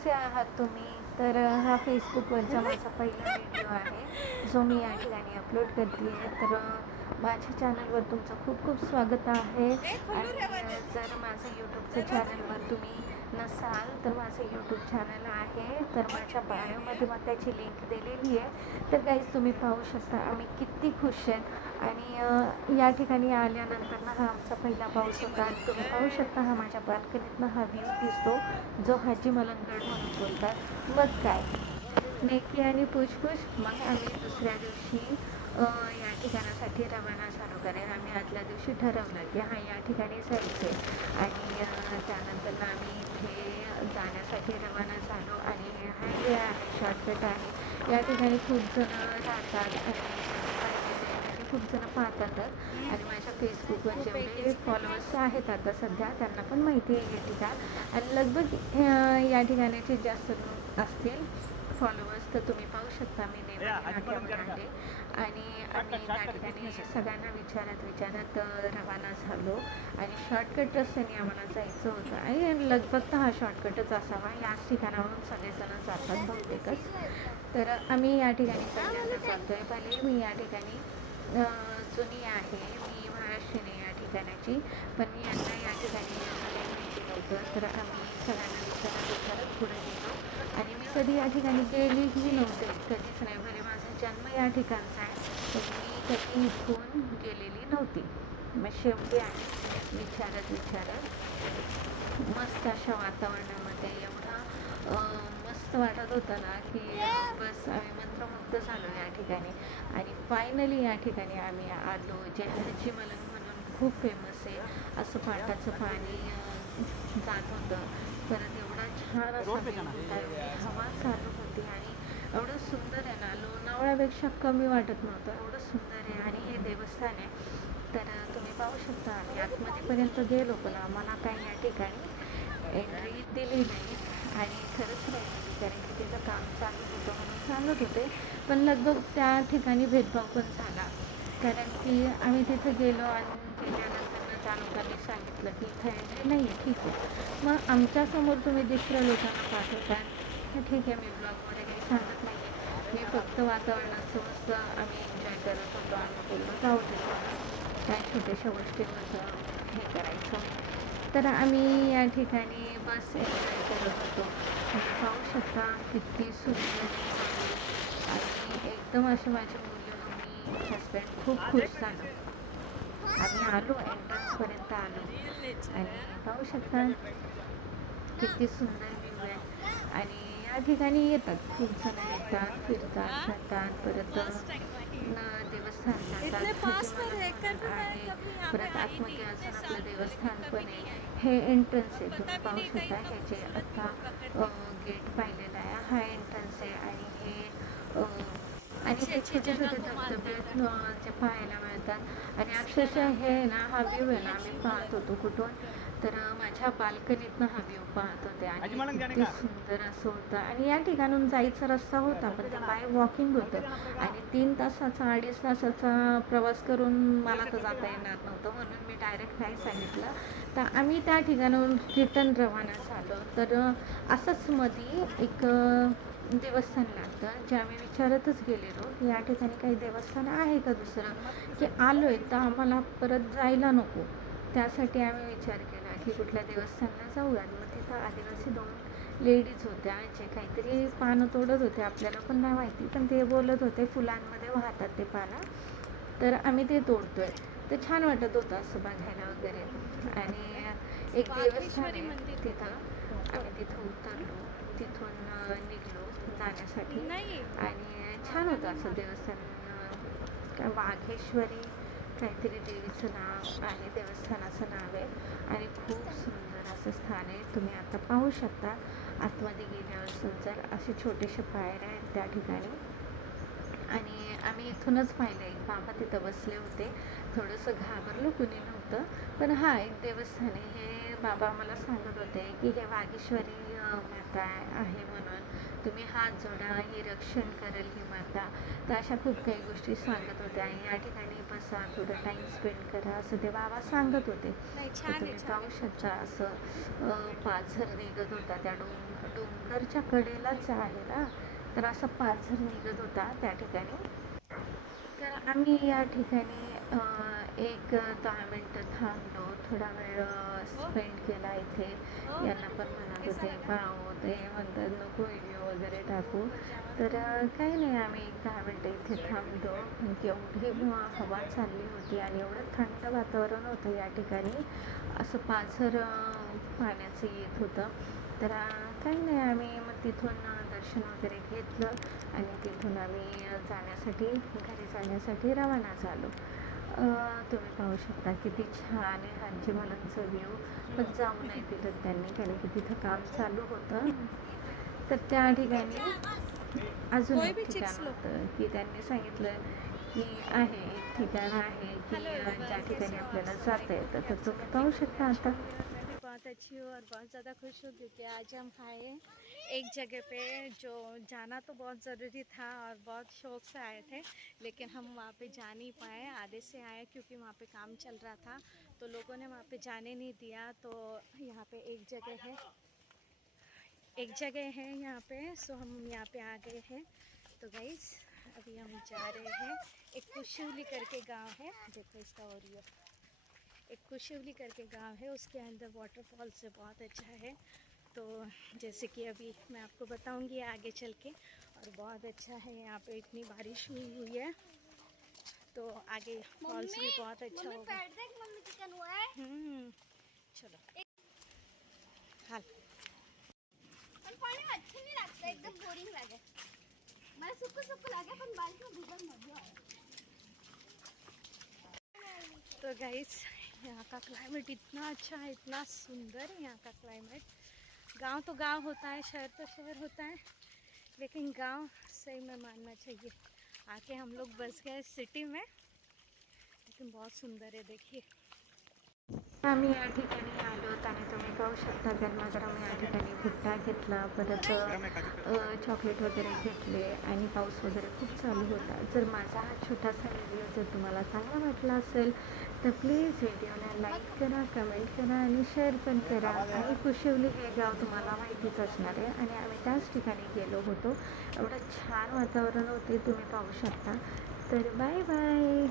कसे आहात तुम्ही? तर हा फेसबुकवरचा माझा पहिला व्हिडिओ आहे जो मी या ठिकाणी अपलोड करते आहे. तर माझ्या चॅनलवर तुमचं खूप खूप स्वागत आहे. आणि जर माझं यूट्यूबचं चॅनलवर तुम्ही नसाल तर माझं यूट्यूब चॅनल आहे, तर माझ्या बायोमध्ये मग त्याची लिंक दिलेली आहे. तर काहीच तुम्ही पाहू शकता आम्ही किती खुश आहेत. आणि या ठिकाणी आल्यानंतर ना हा आमचा पहिला पाऊस होता आणि तुम्ही पाहू शकता हा माझ्या बाल्कनीतनं हा व्ह्यू दिसतो जो हाजी मलंगगड म्हणून बोलतात. मग काय नेकी आणि पुछपुछ. मग आम्ही दुसऱ्या दिवशी या ठिकाणासाठी रवाना झालो, कारण आम्ही आदल्या दिवशी ठरवलं की हा या ठिकाणी जायचं. आणि त्यानंतर आम्ही इथे जाण्यासाठी रवाना झालो. आणि हायवे आहे, शॉर्टकट आहे. या ठिकाणी खूप जण राहतात आणि खूप जण पाहतातच. आणि माझ्या फेसबुकवर जेवढे फॉलोअर्स आहेत आता सध्या त्यांना पण माहिती आहे हे ठिकाण. आणि लगभग या ठिकाणाचे जास्त असतील फॉलोअर्स. तर तुम्ही पाहू शकता मी नेमाने नाक्यावर आले आणि आम्ही त्या ठिकाणी सगळ्यांना विचारत रवाना झालो. आणि शॉर्टकट रस्त्याने आम्हाला जायचं होतं आणि लगभग तर हा शॉर्टकटच असावा, याच ठिकाणावरून सगळेजण जातात बहुतेकच. तर आम्ही या ठिकाणी पहिल्यांदा जातो आहे. भले मी या ठिकाणी जुनी आहे, मी महाराष्ट्रीयन या ठिकाणाची, पण यांना या ठिकाणी माहिती नव्हतं. तर आम्ही सगळ्यांना विचारत पुढे गेलो. आणि मी कधी या ठिकाणी गेलीही नव्हते, कधीच नाही. भले माझा जन्म या ठिकाणचा आहे पण मी कधी इथून गेलेली नव्हती. मग शेवटी आहे विचारत मस्त अशा वातावरणामध्ये एवढं मस्त वाटत होतं ना की बस आम्ही मंत्रमुग्ध झालो या ठिकाणी. आणि फायनली या ठिकाणी आम्ही आलो, जे हाजी मलंग म्हणून खूप फेमस आहे. असं पाटाचं पाणी जात होतं. परत एवढा छान असा हवा चालू होती आणि एवढं सुंदर आहे ना, लोणावळ्यापेक्षा कमी वाटत नव्हतं, एवढं सुंदर आहे. आणि हे देवस्थान आहे. तर तुम्ही पाहू शकता आम्ही आतमध्येपर्यंत गेलो पण आम्हाला काही या ठिकाणी एंट्री दिली नाही. आणि खरंच नाही दिली, कारण की तिथं काम चालू होतं म्हणून सांगत होते. पण लगभग त्या ठिकाणी भेदभाव पण झाला, कारण की आम्ही तिथं गेलो आणि गेल्यानंतर त्या लोकांनी सांगितलं की इथं एंट्री नाही आहे. ठीक आहे, मग आमच्यासमोर तुम्ही दुसऱ्या लोकांना पाठवता. ठीक आहे, मी ब्लॉगमध्ये काही सांगत नाही आहे, मी फक्त वातावरणाचं मस्त आम्ही एन्जॉय करत होतो. आणि बोललो जाऊ दे काय छोट्याशा गोष्टींमध्ये हे करायचं. तर आम्ही या ठिकाणी बस एन्जॉय करत होतो. तुम्ही पाहू शकता किती सुंदर आणि एकदम असे माझे मुलं मी हसबंड खूप खुश झालो. आम्ही आलो एंट्रन्सपर्यंत आलो आणि पाहू शकता किती सुंदर व्ह्यू आहे. आणि या ठिकाणी येतात खूप जण, येतात फिरतात जातात. परत देवस्थान जातात आहे. परत आतमध्ये अजून आपलं देवस्थान पण आहे. हे एंट्रन्स आहे, तुम्ही पाहू शकता ह्याचे आत्ता गेट पाहिलेला आहे. हा एंट्रन्स आहे. आणि हे आणि ते छोटे छोटे धबधबे जे पाहायला मिळतात. आणि अक्षरशः हे ना हा व्ह्यू आहे ना आम्ही पाहत होतो कुठून, तर माझ्या बाल्कनीतनं हा व्ह्यू पाहत होते. आणि किती सुंदर असं होतं. आणि या ठिकाणून जायचा रस्ता होता पण ते बाय वॉकिंग होतं. आणि 3 तासाचा 2.5 तासाचा प्रवास करून मला तर जाता येणार नव्हतं, म्हणून मी डायरेक्ट काय सांगितलं, तर आम्ही त्या ठिकाणाहून रिटर्न रवाना झालो. तर असंच मध्ये एक देवस्थान लागतं, जे आम्ही विचारतच गेलेलो की या ठिकाणी काही देवस्थान आहे का दुसरं, की आलो आहे तर आम्हाला परत जायला नको. त्यासाठी आम्ही विचार केला की कुठल्या देवस्थानला जाऊयात. मग तिथं आदिवासी 2 लेडीज होत्या जे काहीतरी पानं तोडत होते, आपल्याला पण नाही माहिती, पण ते बोलत होते फुलांमध्ये वाहतात ते पानं, तर आम्ही ते तोडतोय. तर छान वाटत होतं असं बघायला वगैरे. आणि एक देवस्थान आहे तिथं, आम्ही तिथं उतरलो, तिथून निघलो जाण्यासाठी. आणि छान होतं असं देवस्थान. वाघेश्वरी काहीतरी देवीचं नाव आहे, देवस्थानाचं नाव आहे. आणि खूप सुंदर असं स्थान आहे. तुम्ही आता पाहू शकता आतमध्ये गेल्यावर जर असे छोटेसे पायऱ्या आहेत त्या ठिकाणी. आणि आम्ही इथूनच पाहिलं, एक बाबा तिथं बसले होते. थोडंसं घाबरलो, कुणी नव्हतं. पण हा एक देवस्थान आहे. हे बाबा मला सांगत होते की हे वाघेश्वरी माता आहे म्हणून. तुम्ही हात जोडा, हे रक्षण करेल ही माता. तर अशा खूप काही गोष्टी सांगत होत्या आणि या ठिकाणी बसा, थोडं टाईम स्पेंड करा असं ते बाबा सांगत होते. तर तुम्ही पाहू शकता असं पाझर निघत होता त्या डोंगरच्या कडेलाच आहे ना, तर असा पाझर निघत होता त्या ठिकाणी. तर आम्ही या ठिकाणी एक 10 मिनटं थांबलो, थोडा वेळ स्पेंड केला इथे. यांना पण म्हणत होते पाहू, ते म्हणतात नको व्हिडिओ वगैरे टाकू. तर काही नाही, आम्ही एक 10 मिनटं इथे थांबलो. एवढी हवा चालली होती आणि एवढं थंड वातावरण होतं या ठिकाणी, असं पाझर पाण्याचं येत होतं. तर काही नाही, आम्ही मग तिथून दर्शन वगैरे घेतलं आणि तिथून आम्ही घरी जाण्यासाठी रवाना झालो. तुम्ही पाहू शकता किती छान आहे हाजी मलंगचा व्ह्यू. पण जाऊ नाही दिलं त्यांनी, कारण की तिथं काम चालू होतं. तर त्या ठिकाणी अजून एक ठिकाण होतं की त्यांनी सांगितलं की आहे एक ठिकाण आहे की ज्या ठिकाणी आपल्याला जाता येतं. तर तुम्ही पाहू शकता आता. बहुत अच्छी हूँ और बहुत ज़्यादा खुश हूँ क्योंकि आज हम आए एक जगह पे जो जाना तो बहुत ज़रूरी था और बहुत शौक से आए थे, लेकिन हम वहाँ पे जा नहीं पाए, आधे से आए क्योंकि वहाँ पे काम चल रहा था तो लोगों ने वहाँ पे जाने नहीं दिया। तो यहाँ पे एक जगह है यहाँ पे, सो हम यहाँ पे आ गए हैं। तो गाइस अभी हम जा रहे हैं, एक कुशिवली करके गांव है, देखो इसका ओरियो, एक कुशिवली करके गांव है, उसके अंदर वाटरफॉल से बहुत अच्छा है। तो जैसे कि अभी मैं आपको बताऊंगी आगे चल के, और बहुत अच्छा है, यहाँ पे इतनी बारिश हुई है तो आगे फॉल्स भी बहुत अच्छा होगा। चलो हाल पण पाणी अच्छे नहीं लगता, एकदम बोरिंग लगे। मला सुकू लगे, पण बारिश में भीगन मजा आया। तो गाइस यहाँ का क्लाइमेट इतना अच्छा है, इतना सुंदर है यहाँ का क्लाइमेट। गांव तो गांव होता है, शहर तो शहर होता है, लेकिन गांव सही में मानना चाहिए। आके हम लोग बस गए सिटी में, लेकिन बहुत सुंदर है, देखिए। आम्ही या ठिकाणी आलो आणि तुम्ही पाहू शकता गरमागरम या ठिकाणी भुट्टा घेतला, परत चॉकलेट वगैरे घेतले आणि पाऊस वगैरे खूप चालू होता. जर माझा हा छोटासा व्हिडिओ जर तुम्हाला चांगला वाटला असेल तर प्लीज व्हिडिओला लाईक करा, कमेंट करा आणि शेअर पण करा. आणि कुशिवली हे गाव तुम्हाला माहितीच असणार आहे आणि आम्ही त्याच ठिकाणी गेलो होतो. एवढं छान वातावरण होते, तुम्ही पाहू शकता. तर बाय बाय.